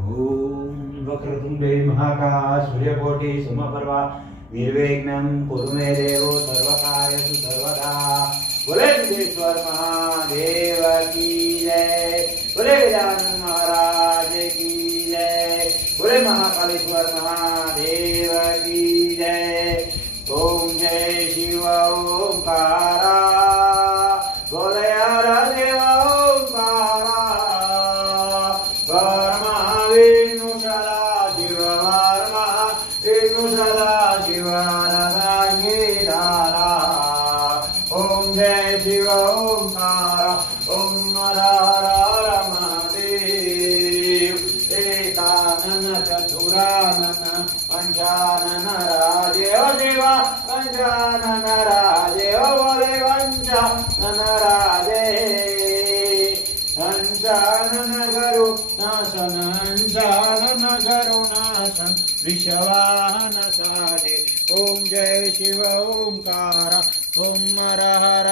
ओम वक्रतुंडे महाकाय सूर्यकोटि समप्रभा निर्विघ्नं कुरु मे देव सर्वकार्येषु सर्वदा। बोले सिद्धेश्वर महादेव की जय, बोले गजानन महाराज की जय, बोले महाकालेश्वर महादेव की जय। ओम जय शिव ओंकारा, बोले हर देव ओंकारा, वर्मा विष्णु सदा शिव, वर्मा विष्णु सदा शिव धारा। ओम जय शिव ओंकारा, ओम हर हर महादेव। एकानन चतुरानन पंचानन राजेव देवा, पंचानन राजेव बोले पंचानन राजे। पंचानन करुणासन, पंचानन करुणासन विश्वान साजे। ओम जय शिव ओंकारा, ओम हर हर